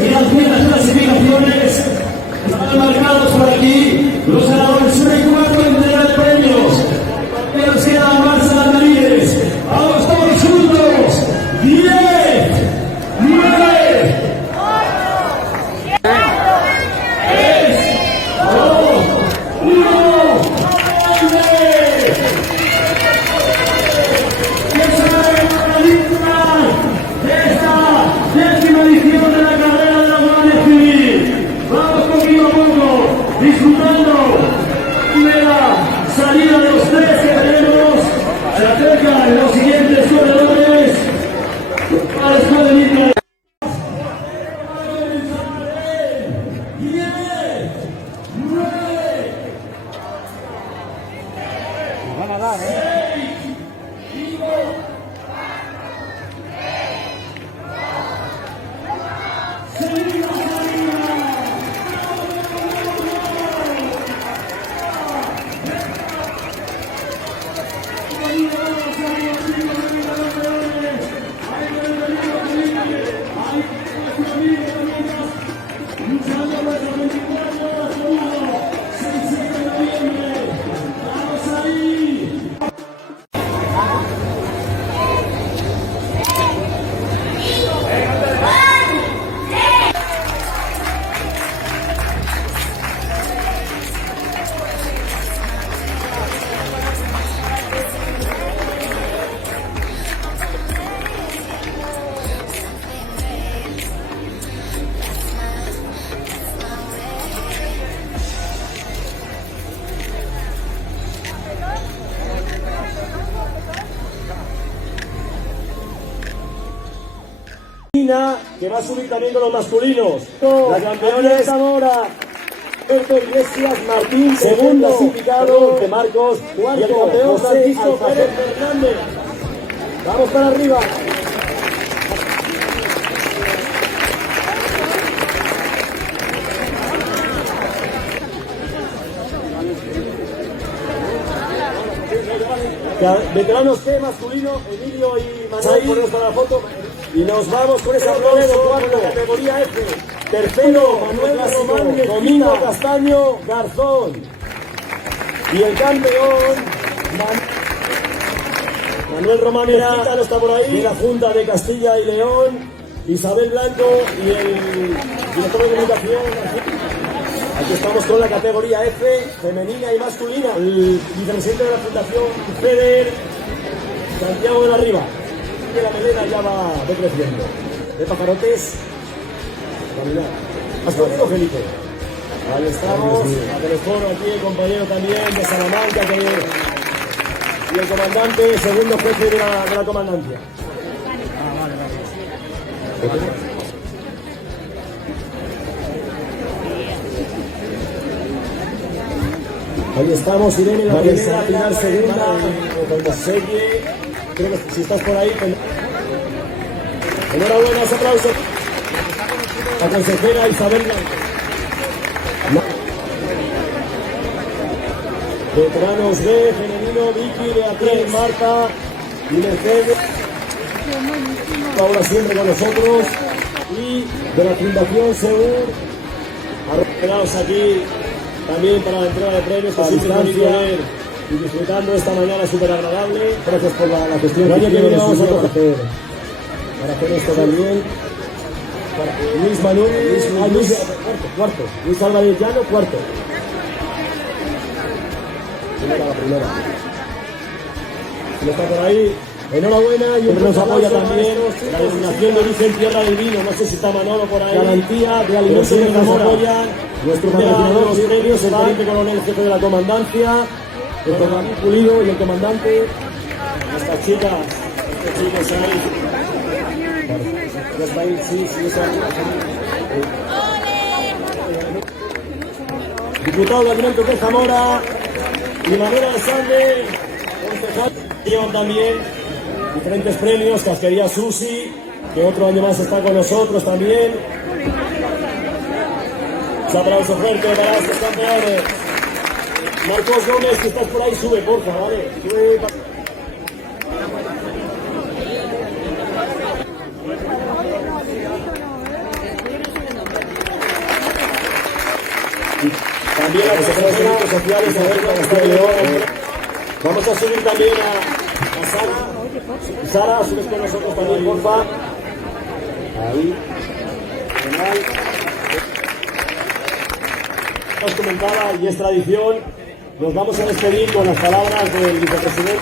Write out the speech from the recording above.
Mirad bien las clasificaciones. Están marcados por aquí los ganadores 1 y 4 entrega de premios. Nos queda Marza Ramírez. Vamos todos juntos. 10, 9, 3, 2, 1. Décima edición de la carrera de la Guardia Civil. Vamos poquito a poco, disfrutando de la salida de los tres que tenemos. Se acercan los siguientes corredores para después de ir. 10, 9, van a dar, 6, 5. Que va a subir también con los masculinos. La campeona es ahora Alberto Iglesias Martín, segundo clasificado de Marcos, cuarto, y el campeón Francisco Pérez Fernández. Vamos para arriba. Veteranos C masculino, Emilio y Manuel, ponemos para la foto. Y nos vamos con ese aplauso con la categoría F. Tercero, Manuel Román Domingo Castaño Garzón. Y el campeón, Manuel Románera no está por ahí, de la Junta de Castilla y León, Isabel Blanco y el director de comunicación. Aquí estamos con la categoría F, femenina y masculina. El vicepresidente de la Fundación FEDER, Santiago de la Riva. Que la melena ya va decreciendo. De pajarotes, caminar. ¿Has conmigo, Felipe? Ahí estamos, a teléfono aquí el compañero también de Salamanca y el comandante, segundo jefe de la comandancia. Ahí estamos, Irene, la primera, Pilar segunda, cuando serie, creo que si estás por ahí, enhorabuena, ese aplauso. La consejera Isabel Blanco. Veteranos B, femenino, Vicky, Beatriz, Marta y Mercedes. Ahora siempre con nosotros. Y de la Fundación Segur, arrojados aquí también para la entrega de premios, que siempre es bonito ver y disfrutando esta mañana súper agradable. Gracias por la gestión. El año que viene vamos a hacer esto también. Luis Manuel, cuarto. Luis Álvarez Llano, cuarto. Primera. Si está por ahí, enhorabuena, y nos apoya también la designación de origen Tierra del Vino, no sé si está Manolo por ahí. Garantía de alimentos que nos apoyan. Nuestro patrocinador, los premios, el teniente coronel jefe de la comandancia, el comandante Pulido y el comandante. Estas chicas, estos chicos ahí. Sí, diputado de Alimentos de Zamora y Manuel Alexander, concejal, llevan también diferentes premios, Casquería Susi, que otro año más está con nosotros también. Un aplauso fuerte para estos campeones. Marcos Gómez, que estás por ahí, sube, porfa, ¿vale? Sube. También a los servicios sociales de León. Vamos a subir también a Sara. Sara, subes con nosotros también, porfa. Ahí. Genial. Os comentaba, y es tradición, nos vamos a despedir con las palabras del vicepresidente.